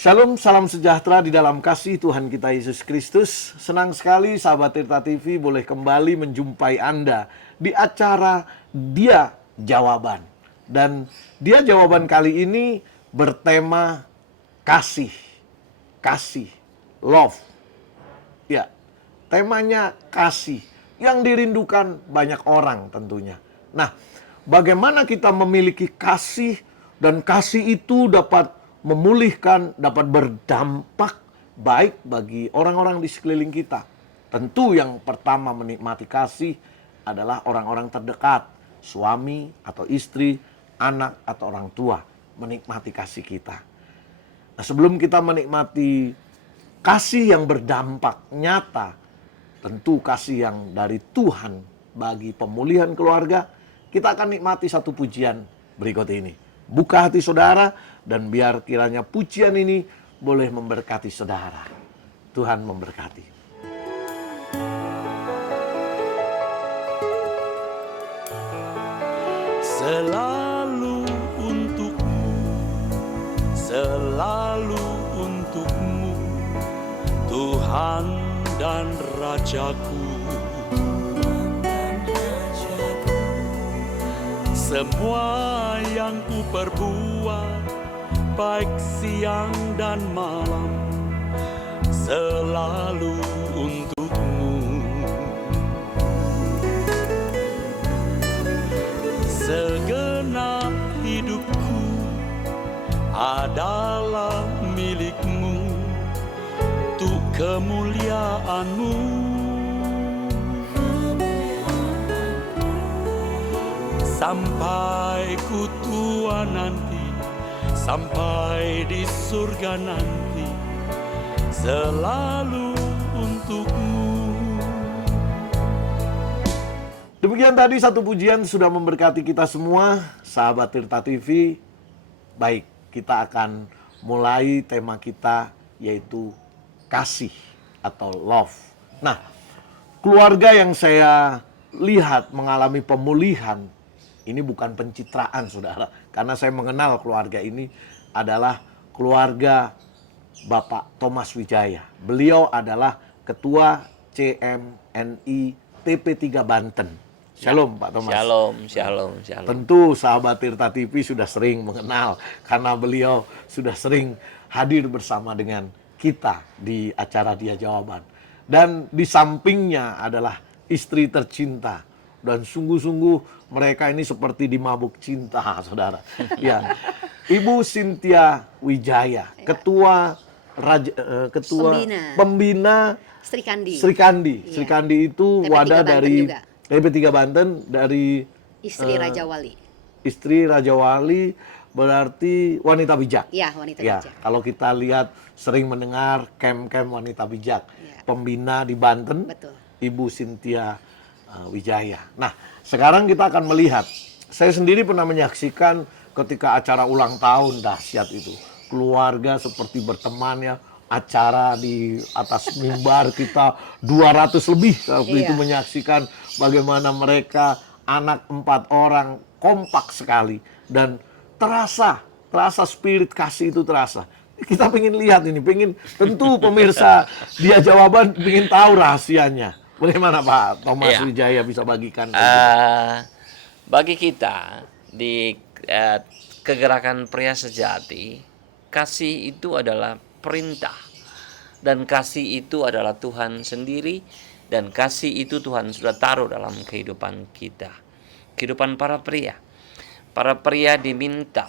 Shalom, salam sejahtera di dalam kasih Tuhan kita Yesus Kristus. Senang sekali sahabat Tirta TV boleh kembali menjumpai Anda di acara Dia Jawaban. Dan Dia Jawaban kali ini bertema kasih, kasih, love. Ya, temanya kasih yang dirindukan banyak orang tentunya. Nah, bagaimana kita memiliki kasih dan kasih itu dapat memulihkan, dapat berdampak baik bagi orang-orang di sekeliling kita. Tentu yang pertama menikmati kasih adalah orang-orang terdekat, suami atau istri, anak atau orang tua menikmati kasih kita. Nah, sebelum kita menikmati kasih yang berdampak nyata, tentu kasih yang dari Tuhan bagi pemulihan keluarga, kita akan nikmati satu pujian berikut ini. Buka hati saudara dan biar kiranya pujian ini boleh memberkati saudara. Tuhan memberkati. Selalu untukmu, selalu untukmu, Tuhan dan Rajaku. Semua yang ku perbuat, baik siang dan malam, selalu untukmu. Segenap hidupku adalah milikmu, untuk kemuliaanmu. Sampai ku tua nanti, sampai di surga nanti, selalu untukmu. Demikian tadi satu pujian sudah memberkati kita semua, sahabat Tirta TV. Baik, kita akan mulai tema kita yaitu kasih atau love. Nah, keluarga yang saya lihat mengalami pemulihan, ini bukan pencitraan saudara, karena saya mengenal keluarga ini adalah keluarga Bapak Thomas Wijaya. Beliau adalah Ketua CMNI TP3 Banten. Shalom Pak Thomas. Shalom. Tentu sahabat Tirta TV sudah sering mengenal karena beliau sudah sering hadir bersama dengan kita di acara Dia Jawaban. Dan di sampingnya adalah istri tercinta. Dan sungguh-sungguh mereka ini seperti dimabuk cinta, saudara. Ya, Ibu Cynthia Wijaya, ketua pembina Sri Kandi. Sri Kandi. Iya. Sri Kandi itu TP3 wadah Banten dari juga. TP3 Banten, dari Istri Raja Wali. istri Raja Wali, berarti wanita bijak. Ya, wanita Ya, bijak. kalau kita lihat sering mendengar camp-camp wanita bijak, Ya. pembina di Banten, Betul. Ibu Cynthia Wijaya. Nah, sekarang kita akan melihat. Saya sendiri pernah menyaksikan ketika acara ulang tahun dahsyat itu. Keluarga seperti berteman ya, acara di atas mimbar kita 200 lebih waktu itu Iya. menyaksikan bagaimana mereka anak 4 orang kompak sekali dan terasa spirit kasih itu terasa. Kita pengen lihat ini, tentu pemirsa Dia Jawaban pengen tahu rahasianya. Bagaimana Pak Thomas Iya. Wijaya bisa bagikan? Bagi kita di kegerakan pria sejati, kasih itu adalah perintah, dan kasih itu adalah Tuhan sendiri, dan kasih itu Tuhan sudah taruh dalam kehidupan kita, kehidupan para pria diminta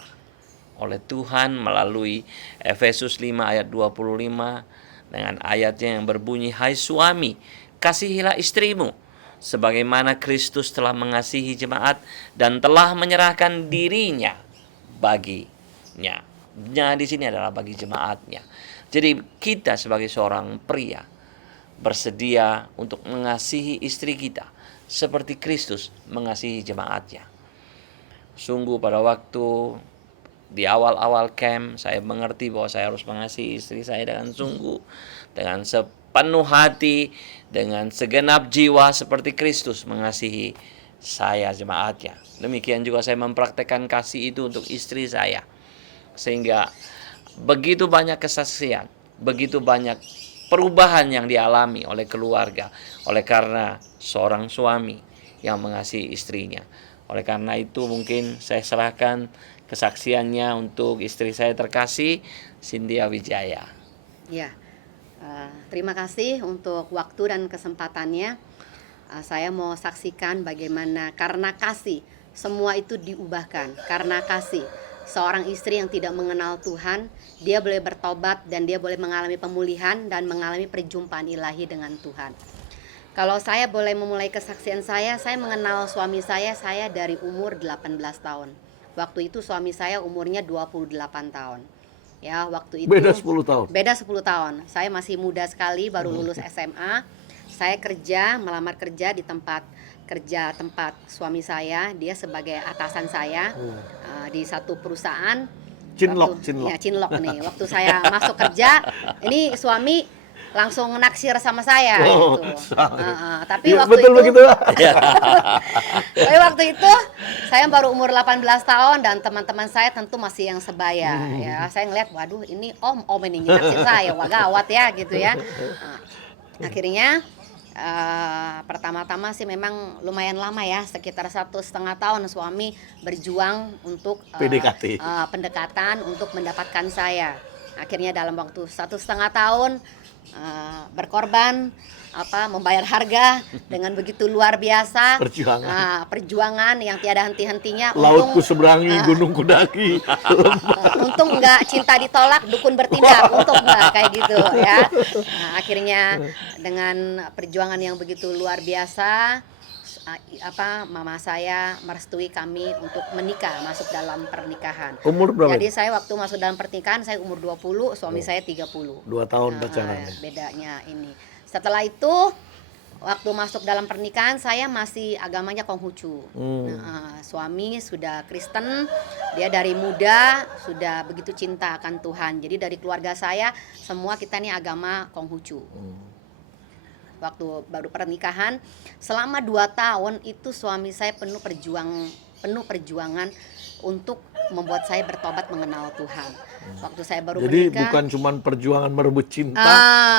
oleh Tuhan melalui Efesus 5 ayat 25 dengan ayatnya yang berbunyi, hai suami, kasihilah istrimu sebagaimana Kristus telah mengasihi jemaat dan telah menyerahkan dirinya baginya. Nya di sini adalah bagi jemaatnya. Jadi kita sebagai seorang pria bersedia untuk mengasihi istri kita seperti Kristus mengasihi jemaatnya. Sungguh pada waktu di awal-awal camp saya mengerti bahwa saya harus mengasihi istri saya dengan sungguh, dengan sepenuh hati, dengan segenap jiwa seperti Kristus mengasihi saya jemaatnya. Demikian juga saya mempraktekkan kasih itu untuk istri saya. Sehingga begitu banyak kesaksian, begitu banyak perubahan yang dialami oleh keluarga, oleh karena seorang suami yang mengasihi istrinya. Oleh karena itu mungkin saya serahkan kesaksiannya untuk istri saya terkasih, Cynthia Wijaya. Ya, terima kasih untuk waktu dan kesempatannya. Saya mau saksikan bagaimana karena kasih semua itu diubahkan. Karena kasih seorang istri yang tidak mengenal Tuhan, dia boleh bertobat dan dia boleh mengalami pemulihan dan mengalami perjumpaan ilahi dengan Tuhan. Kalau saya boleh memulai kesaksian saya mengenal suami saya dari umur 18 tahun. Waktu itu suami saya umurnya 28 tahun. Ya, waktu itu Beda 10 tahun. Beda 10 tahun. Saya masih muda sekali, baru lulus SMA. Saya melamar kerja di tempat suami saya. Dia sebagai atasan saya di satu perusahaan. Cinlok. Ya, Cinlok nih. Waktu saya masuk kerja, ini suami langsung naksir sama saya gitu. Tapi ya, waktu betul itu begitu. tapi waktu itu saya baru umur 18 tahun dan teman-teman saya tentu masih yang sebaya ya. Saya ngeliat, waduh ini om ini naksir saya, wah gawat ya gitu ya. Akhirnya pertama-tama sih memang lumayan lama ya, sekitar 1,5 tahun suami berjuang untuk PDKT. Pendekatan untuk mendapatkan saya. Akhirnya dalam waktu 1,5 tahun berkorban, membayar harga dengan begitu luar biasa, perjuangan yang tiada henti-hentinya. Laut ku seberangi, gunung ku daki. Untung enggak cinta ditolak, dukun bertindak. Untung enggak kayak gitu ya. Akhirnya dengan perjuangan yang begitu luar biasa, mama saya merestui kami untuk menikah, masuk dalam pernikahan. Umur berapa? Jadi saya waktu masuk dalam pernikahan saya umur 20, suami saya 30. 2 tahun pacaran. Bedanya ini. Setelah itu waktu masuk dalam pernikahan saya masih agamanya Konghucu. Suami sudah Kristen, dia dari muda sudah begitu cinta akan Tuhan. Jadi dari keluarga saya semua kita nih agama Konghucu. Waktu baru pernikahan selama 2 tahun itu suami saya penuh perjuangan untuk membuat saya bertobat mengenal Tuhan. Waktu saya baru Jadi menikah, bukan cuma perjuangan merebut cinta,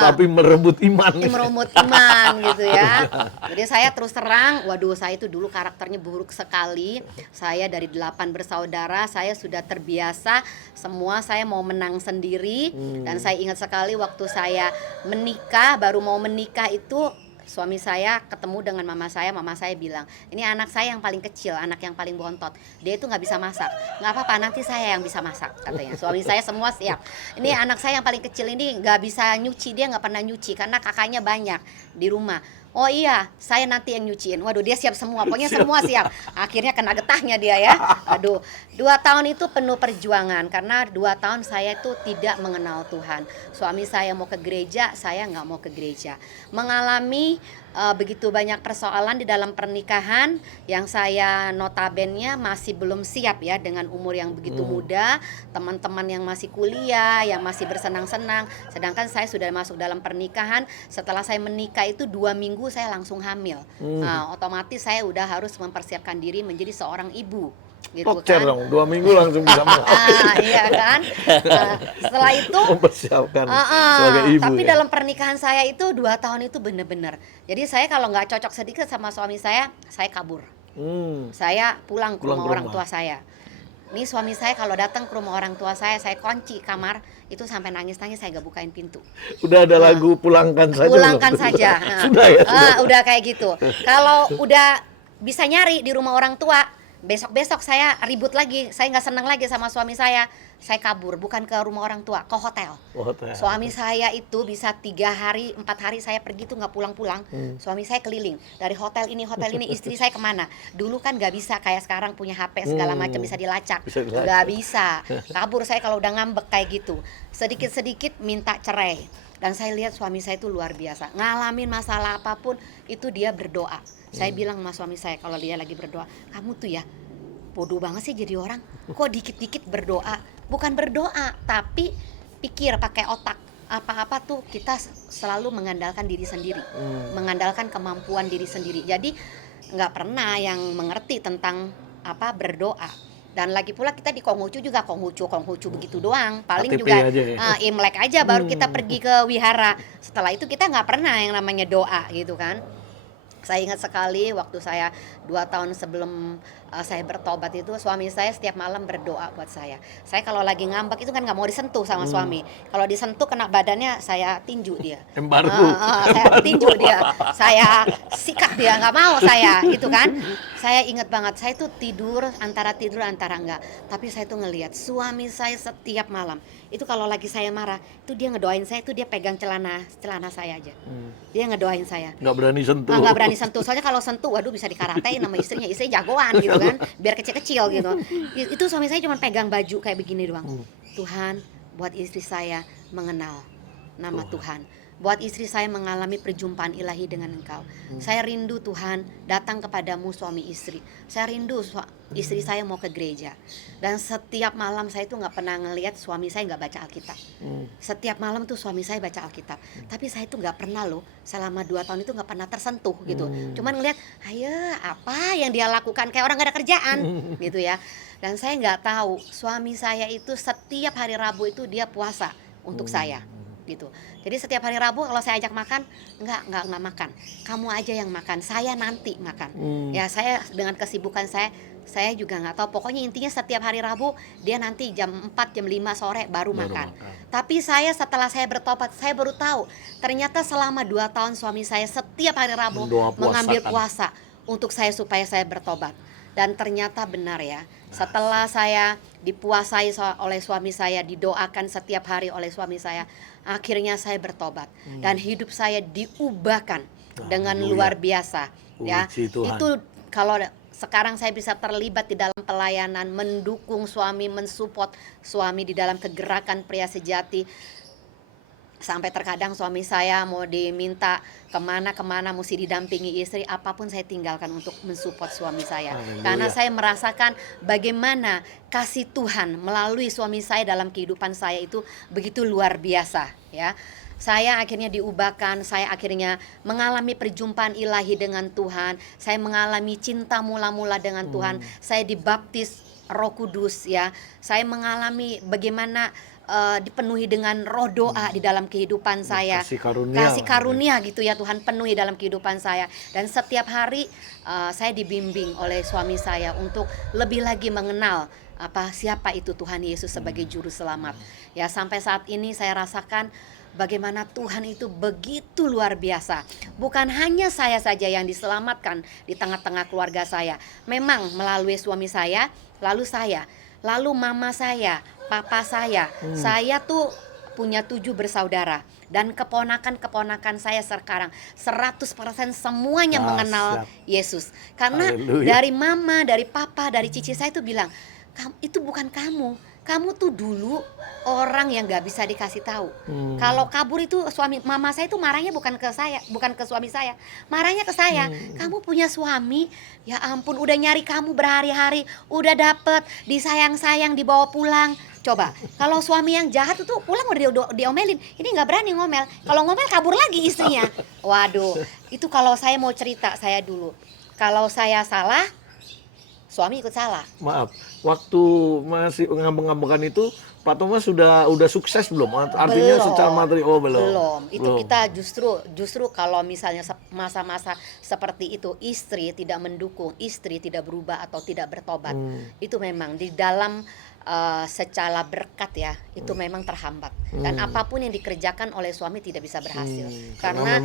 tapi merebut iman. merebut iman gitu ya. Jadi saya terus terang, waduh saya itu dulu karakternya buruk sekali. Saya dari 8 bersaudara, saya sudah terbiasa semua saya mau menang sendiri. Dan saya ingat sekali waktu saya menikah, baru mau menikah itu suami saya ketemu dengan mama saya bilang, ini anak saya yang paling kecil, anak yang paling bontot, dia itu nggak bisa masak. Nggak apa-apa, nanti saya yang bisa masak, katanya. Suami saya semua siap. Ini anak saya yang paling kecil ini nggak bisa nyuci, dia nggak pernah nyuci karena kakaknya banyak di rumah. Oh iya, saya nanti yang nyuciin. Waduh, dia siap semua, pokoknya semua siap. Akhirnya kena getahnya dia ya. Aduh, 2 tahun itu penuh perjuangan karena 2 tahun saya itu tidak mengenal Tuhan. Suami saya mau ke gereja, saya nggak mau ke gereja. Mengalami begitu banyak persoalan di dalam pernikahan yang saya notabennya masih belum siap ya, dengan umur yang begitu muda, teman-teman yang masih kuliah, yang masih bersenang-senang, sedangkan saya sudah masuk dalam pernikahan. Setelah saya menikah itu 2 minggu saya langsung hamil. Otomatis saya udah harus mempersiapkan diri menjadi seorang ibu gitu Tokcer kan. dong, 2 minggu langsung bisa Iya kan. Setelah itu mempersiapkan sebagai ibu. tapi ya. dalam pernikahan saya itu 2 tahun itu benar-benar. Jadi saya kalau nggak cocok sedikit sama suami saya kabur. Saya pulang ke rumah orang tua saya. Ini suami saya kalau datang ke rumah orang tua saya kunci kamar, itu sampai nangis-nangis saya gak bukain pintu. Udah ada lagu pulangkan saja. Pulangkan belum? saja. Sudah ya. Udah kayak gitu. Kalau udah bisa nyari di rumah orang tua, besok-besok saya ribut lagi, saya nggak senang lagi sama suami saya kabur, bukan ke rumah orang tua, ke hotel. Suami saya itu bisa 3 hari, 4 hari saya pergi tuh nggak pulang-pulang. Suami saya keliling dari hotel ini, istri saya kemana. Dulu kan nggak bisa kayak sekarang punya HP segala macam bisa dilacak, nggak bisa. Kabur saya kalau udah ngambek kayak gitu. Sedikit-sedikit minta cerai. Dan saya lihat suami saya itu luar biasa, ngalamin masalah apapun itu dia berdoa. Saya bilang sama suami saya kalau dia lagi berdoa, kamu tuh ya bodoh banget sih jadi orang, kok dikit-dikit berdoa. Bukan berdoa, tapi pikir pakai otak. Apa-apa tuh kita selalu mengandalkan diri sendiri, mengandalkan kemampuan diri sendiri. Jadi nggak pernah yang mengerti tentang berdoa. Dan lagi pula kita di Konghucu juga Konghucu begitu doang. Paling KTP juga aja ya? Imlek aja baru kita pergi ke wihara. Setelah itu kita nggak pernah yang namanya doa gitu kan. Saya ingat sekali waktu saya 2 tahun sebelum saya bertobat itu, suami saya setiap malam berdoa buat saya. Saya kalau lagi ngambek itu kan nggak mau disentuh sama suami. Kalau disentuh kena badannya, saya tinju dia. Embargo. Saya tinju dia, saya sikat dia, nggak mau saya gitu kan. Saya ingat banget, saya tuh tidur antara enggak. Tapi saya tuh ngelihat suami saya setiap malam itu kalau lagi saya marah, itu dia ngedoain saya, itu dia pegang celana saya aja. Dia ngedoain saya. Nggak berani sentuh. Nggak berani sentuh, soalnya kalau sentuh, waduh bisa dikaratein sama istrinya. Istri jagoan gitu kan, biar kecil-kecil gitu. Itu suami saya cuma pegang baju kayak begini doang. Tuhan, buat istri saya mengenal nama Tuhan. Buat istri saya mengalami perjumpaan ilahi dengan Engkau. Saya rindu Tuhan datang kepadamu suami istri. Saya rindu istri saya mau ke gereja. Dan setiap malam saya tuh nggak pernah ngelihat suami saya nggak baca Alkitab. Setiap malam tuh suami saya baca Alkitab. Tapi saya tuh nggak pernah loh, selama 2 tahun itu nggak pernah tersentuh gitu. Cuman ngelihat, ayo apa yang dia lakukan kayak orang nggak ada kerjaan gitu ya. Dan saya nggak tahu, suami saya itu setiap hari Rabu itu dia puasa untuk saya gitu. Jadi setiap hari Rabu kalau saya ajak makan, enggak makan. Kamu aja yang makan, saya nanti makan. Ya saya dengan kesibukan saya juga nggak tahu. Pokoknya intinya setiap hari Rabu dia nanti jam 4 jam 5 sore baru makan. Tapi saya setelah saya bertobat, saya baru tahu ternyata selama 2 tahun suami saya setiap hari Rabu mengambil puasa untuk saya supaya saya bertobat. Dan ternyata benar ya, setelah saya dipuasai oleh suami saya, didoakan setiap hari oleh suami saya, akhirnya saya bertobat dan hidup saya diubahkan dengan luar biasa ya. Itu kalau sekarang saya bisa terlibat di dalam pelayanan, mendukung suami, mensupport suami di dalam kegerakan pria sejati. Sampai terkadang suami saya mau diminta kemana mesti didampingi istri, apapun saya tinggalkan untuk mensupport suami saya. Karena saya merasakan bagaimana kasih Tuhan melalui suami saya dalam kehidupan saya itu begitu luar biasa ya. Saya akhirnya diubahkan, saya akhirnya mengalami perjumpaan ilahi dengan Tuhan, saya mengalami cinta mula-mula dengan Tuhan, saya dibaptis Roh Kudus ya. Saya mengalami bagaimana dipenuhi dengan roh doa di dalam kehidupan saya. Kasih karunia gitu ya, Tuhan penuhi dalam kehidupan saya. Dan setiap hari saya dibimbing oleh suami saya untuk lebih lagi mengenal siapa itu Tuhan Yesus sebagai juru selamat. Ya sampai saat ini saya rasakan bagaimana Tuhan itu begitu luar biasa. Bukan hanya saya saja yang diselamatkan di tengah-tengah keluarga saya. Memang melalui suami saya, lalu mama saya, papa saya. Saya tuh punya 7 bersaudara. Dan keponakan-keponakan saya sekarang 100% semuanya mengenal Yesus. Karena dari mama, dari papa, dari cici saya tuh bilang, itu bukan kamu tuh dulu orang yang gak bisa dikasih tahu. Kalau kabur itu mama saya itu marahnya bukan ke saya, bukan ke suami saya, marahnya ke saya. Kamu punya suami, ya ampun udah nyari kamu berhari-hari, udah dapet, disayang-sayang, dibawa pulang. Coba, kalau suami yang jahat itu pulang udah diomelin, ini nggak berani ngomel. Kalau ngomel kabur lagi istrinya. Waduh, itu kalau saya mau cerita saya dulu. Kalau saya salah, suami ikut salah. Maaf, waktu masih ngambek-ngambekan itu Pak Thomas sudah sukses belum? Artinya Belum. secara materi Belum. Itu kita justru kalau misalnya masa-masa seperti itu istri tidak mendukung, istri tidak berubah atau tidak bertobat. Itu memang di dalam secara berkat ya, itu memang terhambat. Dan apapun yang dikerjakan oleh suami tidak bisa berhasil. Karena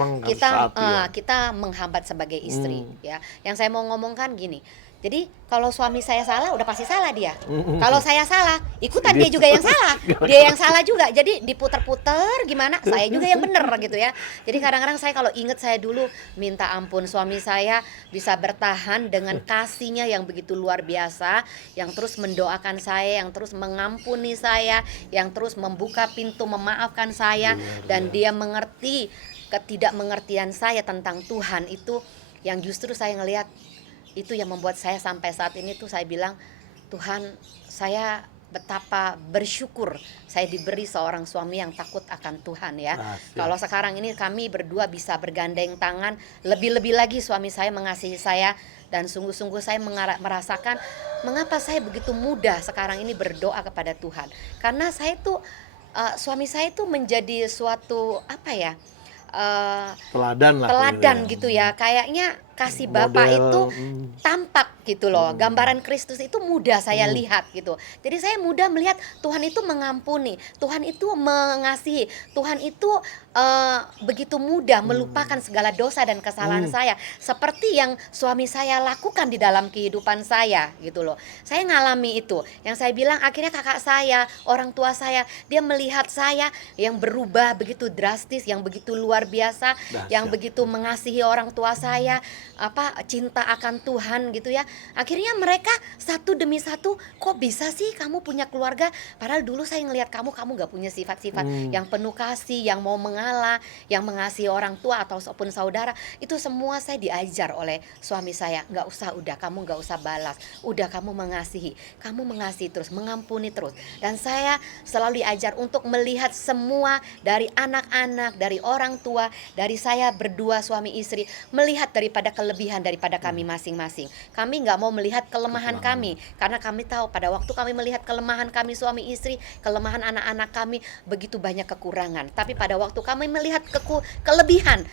kita menghambat sebagai istri ya. Yang saya mau ngomongkan gini. Jadi kalau suami saya salah udah pasti salah dia. Kalau saya salah, ikutan dia juga yang salah. Dia yang salah juga. Jadi diputer-puter gimana? Saya juga yang bener gitu ya. Jadi kadang-kadang saya kalau inget saya dulu minta ampun suami saya bisa bertahan dengan kasihnya yang begitu luar biasa, yang terus mendoakan saya, yang terus mengampuni saya, yang terus membuka pintu memaafkan saya, dan dia mengerti ketidakmengertian saya tentang Tuhan itu yang justru saya ngelihat itu yang membuat saya sampai saat ini tuh saya bilang, Tuhan, saya betapa bersyukur saya diberi seorang suami yang takut akan Tuhan ya. Kalau sekarang ini kami berdua bisa bergandeng tangan, lebih-lebih lagi suami saya mengasihi saya Dan sungguh-sungguh saya merasakan mengapa saya begitu mudah sekarang ini berdoa kepada Tuhan. Karena saya tuh suami saya itu menjadi suatu apa ya? Teladan lah. Teladan gitu ya. Kayaknya kasih Bapak Model, itu tampak gitu loh. Gambaran Kristus itu mudah saya lihat gitu. Jadi saya mudah melihat Tuhan itu mengampuni, Tuhan itu mengasihi, Tuhan itu begitu mudah melupakan segala dosa dan kesalahan saya, seperti yang suami saya lakukan di dalam kehidupan saya gitu loh. Saya ngalami itu. Yang saya bilang akhirnya kakak saya, orang tua saya, dia melihat saya yang berubah begitu drastis, yang begitu luar biasa, yang begitu mengasihi orang tua saya, cinta akan Tuhan gitu ya. Akhirnya mereka satu demi satu, kok bisa sih kamu punya keluarga, padahal dulu saya ngelihat kamu gak punya sifat-sifat yang penuh kasih, yang mau mengalah, yang mengasihi orang tua ataupun saudara. Itu semua saya diajar oleh suami saya. Kamu gak usah balas, udah kamu mengasihi terus, mengampuni terus. Dan saya selalu diajar untuk melihat semua dari anak-anak, dari orang tua, dari saya berdua suami istri, melihat daripada kelebihan daripada kami masing-masing. Kami nggak mau melihat kelemahan kami, karena kami tahu pada waktu kami melihat kelemahan kami suami istri, kelemahan anak-anak kami, begitu banyak kekurangan. Tapi pada waktu kami melihat kelebihan,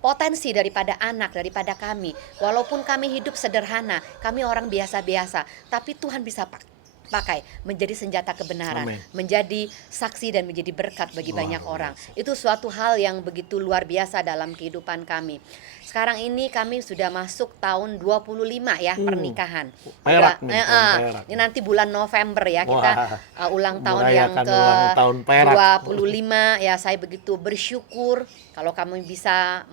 potensi daripada anak, daripada kami, walaupun kami hidup sederhana, kami orang biasa-biasa, tapi Tuhan bisa pakai menjadi senjata kebenaran, Amen. menjadi saksi dan menjadi berkat bagi banyak orang. Itu suatu hal yang begitu luar biasa dalam kehidupan kami. Sekarang ini kami sudah masuk tahun 25 ya pernikahan. Perak Udah, nih, tahun perak. ini nanti bulan November ya kita ulang tahun yang Merayakan ke ulang tahun perak. 25 ya. Saya begitu bersyukur kalau kami bisa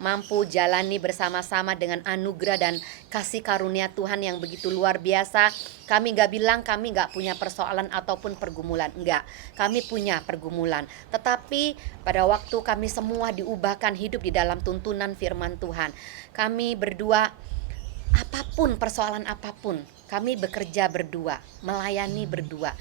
mampu jalani bersama-sama dengan anugerah dan kasih karunia Tuhan yang begitu luar biasa. Kami gak bilang kami gak punya persoalan ataupun pergumulan, enggak. Kami punya pergumulan, tetapi pada waktu kami semua diubahkan hidup di dalam tuntunan firman Tuhan. Kami berdua, apapun persoalan apapun, kami bekerja berdua, melayani berdua.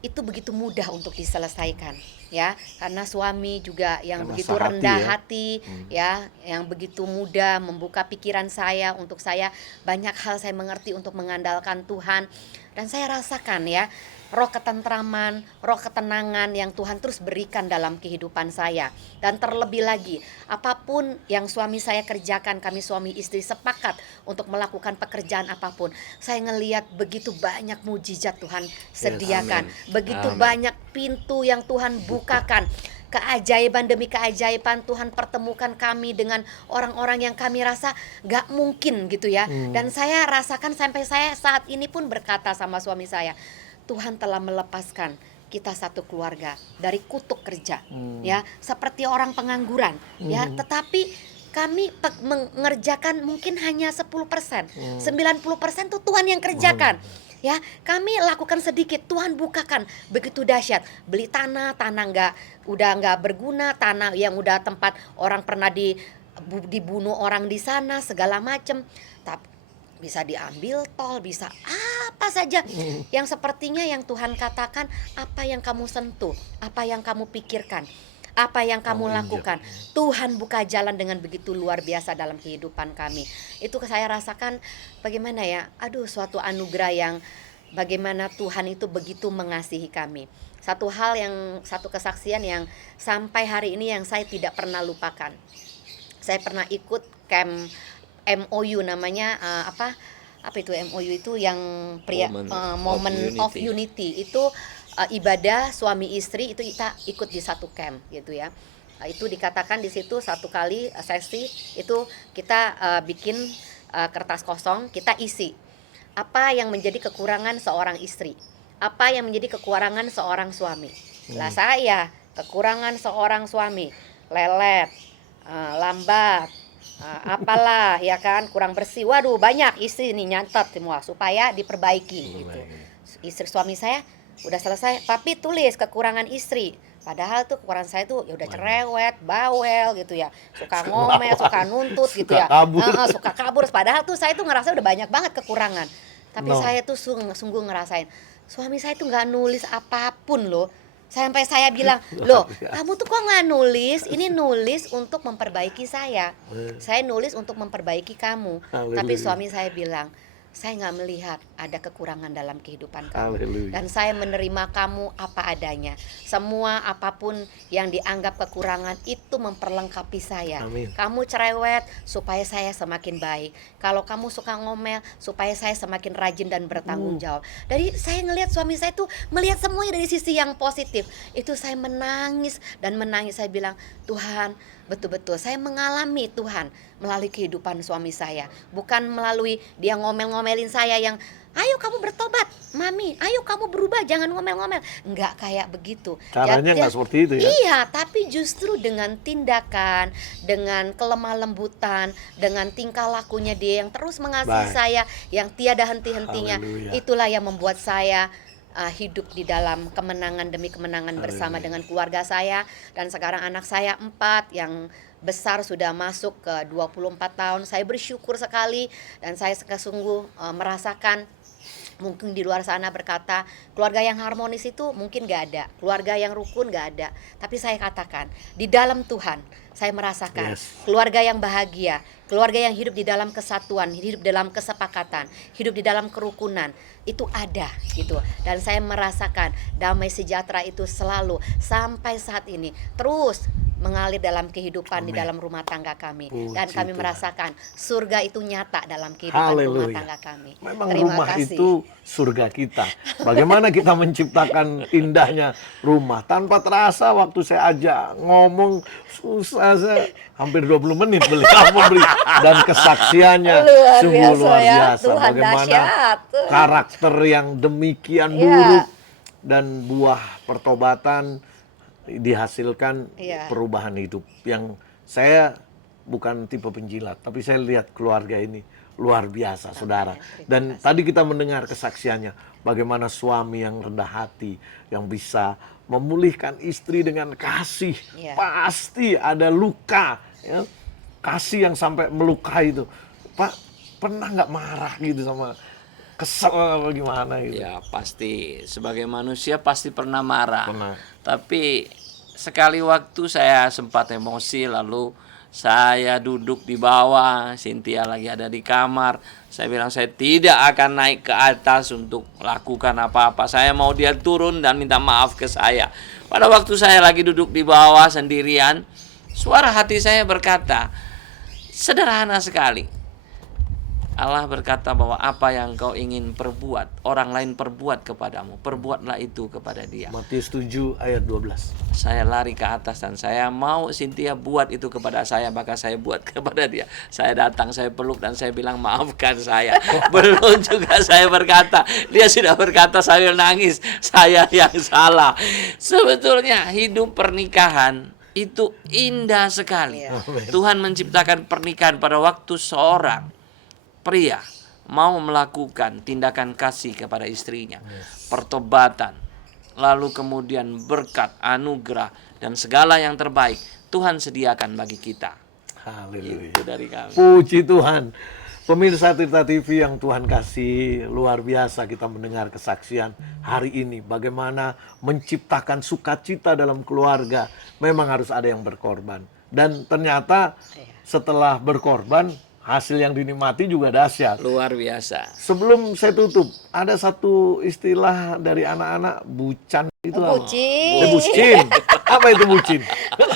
Itu begitu mudah untuk diselesaikan ya, karena suami juga yang Karena begitu sehati rendah ya. hati ya, yang begitu mudah membuka pikiran saya untuk saya banyak hal saya mengerti untuk mengandalkan Tuhan. Dan saya rasakan ya roh ketentraman, roh ketenangan yang Tuhan terus berikan dalam kehidupan saya. Dan terlebih lagi, apapun yang suami saya kerjakan, kami suami istri sepakat untuk melakukan pekerjaan apapun, saya ngelihat begitu banyak mujizat Tuhan sediakan, begitu banyak pintu yang Tuhan bukakan. Keajaiban demi keajaiban Tuhan pertemukan kami dengan orang-orang yang kami rasa gak mungkin gitu ya. Dan saya rasakan sampai saya saat ini pun berkata sama suami saya, Tuhan telah melepaskan kita satu keluarga dari kutuk kerja ya, seperti orang pengangguran ya, tetapi kami mengerjakan mungkin hanya 10%, 90% tuh Tuhan yang kerjakan. Ya, kami lakukan sedikit, Tuhan bukakan begitu dahsyat. Beli tanah udah nggak berguna, tanah yang udah tempat orang pernah dibunuh orang di sana segala macem. Tapi bisa diambil tol, bisa apa saja yang sepertinya yang Tuhan katakan, apa yang kamu sentuh, apa yang kamu pikirkan, apa yang kamu lakukan, Tuhan buka jalan dengan begitu luar biasa dalam kehidupan kami. Itu saya rasakan bagaimana ya, suatu anugerah yang bagaimana Tuhan itu begitu mengasihi kami. Satu kesaksian yang sampai hari ini yang saya tidak pernah lupakan. Saya pernah ikut camp MOU namanya, apa itu MOU itu yang Moment of Unity itu ibadah suami istri, itu kita ikut di satu camp gitu ya. Itu dikatakan di situ satu kali sesi itu kita bikin kertas kosong, kita isi apa yang menjadi kekurangan seorang istri, apa yang menjadi kekurangan seorang suami. Lah saya kekurangan seorang suami, lelet, lambat, apalah ya kan, kurang bersih. Waduh, banyak isi nih nyatet semua supaya diperbaiki gitu. Istri suami saya udah selesai, tapi tulis kekurangan istri. Padahal tuh kekurangan saya tuh ya udah cerewet, bawel gitu ya, suka ngomel, suka nuntut gitu ya, suka kabur. Padahal tuh saya tuh ngerasa udah banyak banget kekurangan. Tapi saya tuh sungguh ngerasain suami saya tuh nggak nulis apapun loh. Sampai saya bilang, loh kamu tuh kok nggak nulis? Ini nulis untuk memperbaiki saya. Saya nulis untuk memperbaiki kamu. Tapi Haleluya. suami saya bilang, saya nggak melihat ada kekurangan dalam kehidupan kamu. Haleluya. Dan saya menerima kamu apa adanya. Semua apapun yang dianggap kekurangan itu memperlengkapi saya. Amin. Kamu cerewet supaya saya semakin baik. Kalau kamu suka ngomel supaya saya semakin rajin dan bertanggung jawab. Dari saya ngelihat suami saya tuh melihat semuanya dari sisi yang positif. Itu saya menangis dan menangis. Saya bilang, Tuhan, betul-betul saya mengalami Tuhan melalui kehidupan suami saya, bukan melalui dia ngomel-ngomelin saya yang ayo kamu bertobat, mami, ayo kamu berubah, jangan ngomel-ngomel. Enggak kayak begitu. Caranya nggak seperti itu ya? Iya, tapi justru dengan tindakan, dengan kelemah lembutan, dengan tingkah lakunya dia yang terus mengasihi Baik. saya, yang tiada henti-hentinya. Haleluya. Itulah yang membuat saya hidup di dalam kemenangan demi kemenangan bersama dengan keluarga saya. Dan sekarang anak saya 4 yang besar sudah masuk ke 24 tahun. Saya bersyukur sekali dan saya sungguh merasakan, mungkin di luar sana berkata keluarga yang harmonis itu mungkin gak ada, keluarga yang rukun gak ada. Tapi saya katakan di dalam Tuhan saya merasakan keluarga yang bahagia, keluarga yang hidup di dalam kesatuan, hidup dalam kesepakatan, hidup di dalam kerukunan, itu ada gitu. Dan saya merasakan damai sejahtera itu selalu sampai saat ini terus mengalir dalam kehidupan di dalam rumah tangga kami. Dan Puji kami Tuhan. merasakan surga itu nyata dalam kehidupan rumah Haleluya. tangga kami. Memang Terima rumah kasih. itu surga kita. Bagaimana kita menciptakan indahnya rumah. Tanpa terasa waktu saya ajak ngomong susah, saya hampir 20 menit beliau memberi. Dan kesaksiannya Luar sungguh biasa luar ya. biasa. Tuhan Bagaimana dahsyat. karakter yang demikian Iya. buruk dan buah pertobatan dihasilkan Iya. perubahan hidup. Yang saya bukan tipe penjilat, tapi saya lihat keluarga ini luar biasa, saudara. Dan tadi kita mendengar kesaksiannya, bagaimana suami yang rendah hati, yang bisa memulihkan istri dengan kasih. Iya. Pasti ada luka, ya. Kasih yang sampai melukai itu. Pak, pernah nggak marah gitu sama kesel apa gimana gitu? Ya pasti, sebagai manusia pasti pernah marah. Pernah. Tapi sekali waktu saya sempat emosi, lalu saya duduk di bawah, Cynthia lagi ada di kamar. Saya bilang saya tidak akan naik ke atas untuk lakukan apa-apa. Saya mau dia turun dan minta maaf ke saya. Pada waktu saya lagi duduk di bawah sendirian, suara hati saya berkata, sederhana sekali. Allah berkata bahwa apa yang kau ingin perbuat, orang lain perbuat kepadamu, perbuatlah itu kepada dia. Matius 7 ayat 12. Saya lari ke atas dan saya mau Cynthia buat itu kepada saya, maka saya buat kepada dia. Saya datang, saya peluk dan saya bilang maafkan saya. Belum juga saya berkata, dia sudah berkata sambil nangis, saya yang salah. Sebetulnya hidup pernikahan itu indah sekali. Tuhan menciptakan pernikahan pada waktu seorang pria mau melakukan tindakan kasih kepada istrinya, pertobatan, lalu kemudian berkat, anugerah, dan segala yang terbaik Tuhan sediakan bagi kita. Haleluya. Itu dari kami. Puji Tuhan. Pemirsa Tirta TV yang Tuhan kasih, luar biasa kita mendengar kesaksian hari ini. Bagaimana menciptakan sukacita dalam keluarga. Memang harus ada yang berkorban. Dan ternyata setelah berkorban, hasil yang dinikmati juga dahsyat. Luar biasa. Sebelum saya tutup, ada satu istilah dari anak-anak, bucan itu apa? Bucin. Bucin. Apa itu bucin?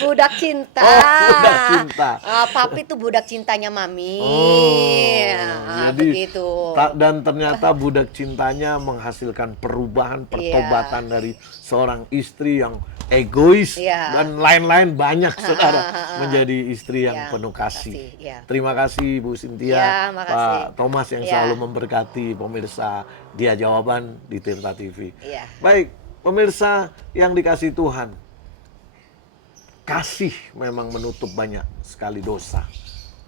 Budak cinta. Oh, budak cinta. Papi tuh budak cintanya mami. Jadi, Begitu. dan ternyata budak cintanya menghasilkan perubahan, pertobatan dari seorang istri yang egois Iya. dan lain-lain banyak, saudara, menjadi istri yang Ya, penuh kasih. ya. Terima kasih Bu Cynthia, Ya, makasih. Pak Thomas yang Ya. selalu memberkati pemirsa Dia Jawaban di Tirta TV. Ya. Baik, pemirsa yang dikasih Tuhan, kasih memang menutup banyak sekali dosa.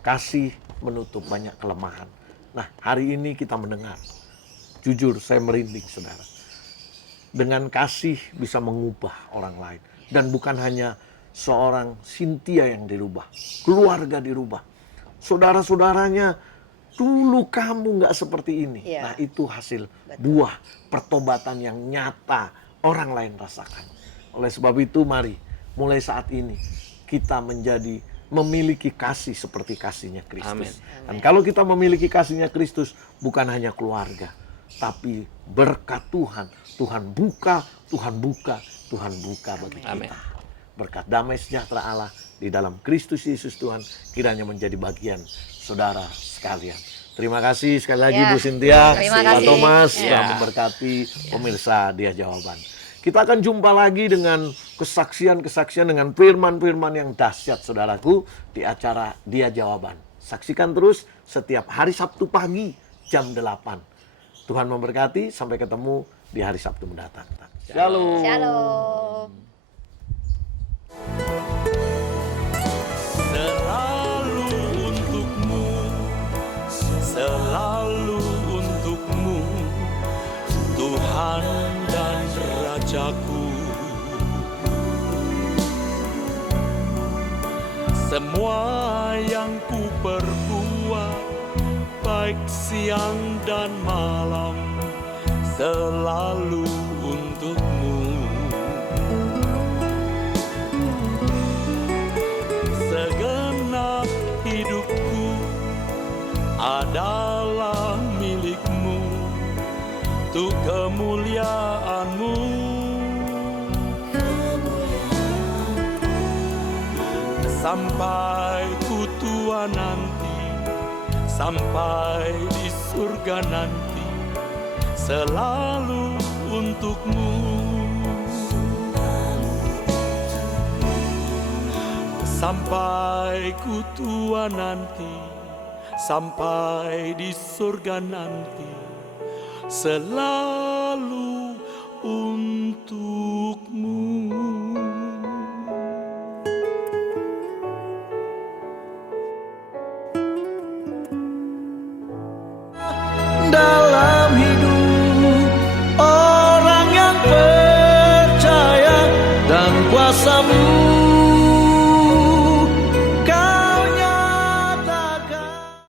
Kasih menutup banyak kelemahan. Nah, hari ini kita mendengar. Jujur, saya merinding, saudara. Dengan kasih bisa mengubah orang lain. Dan bukan hanya seorang Cynthia yang dirubah. Keluarga dirubah. Saudara-saudaranya, dulu kamu nggak seperti ini. Iya. Nah, itu hasil buah pertobatan yang nyata orang lain rasakan. Oleh sebab itu mari mulai saat ini kita memiliki kasih seperti kasihnya Kristus. Dan kalau kita memiliki kasihnya Kristus, bukan hanya keluarga, tapi berkat Tuhan. Tuhan buka bagi kita. Amin. Berkat damai sejahtera Allah di dalam Kristus Yesus Tuhan kiranya menjadi bagian saudara sekalian. Terima kasih sekali lagi Ya, Bu Cynthia, terima Pak kasih. Thomas, Ya. telah memberkati pemirsa Dia Jawaban. Kita akan jumpa lagi dengan kesaksian-kesaksian dengan firman-firman yang dahsyat saudaraku di acara Dia Jawaban. Saksikan terus setiap hari Sabtu pagi jam 8. Tuhan memberkati, sampai ketemu di hari Sabtu mendatang. Shalom. Shalom. Selalu untukmu, selalu untukmu, Tuhan dan Rajaku. Semua yang ku perbuat, baik siang dan malam, selalu untukmu. Segenap hidupku adalah milikmu, untuk kemuliaanmu. Sampai ku tua nanti, sampai di surga nanti, selalu untukmu. Sampai ku tua nanti, sampai di surga nanti, selalu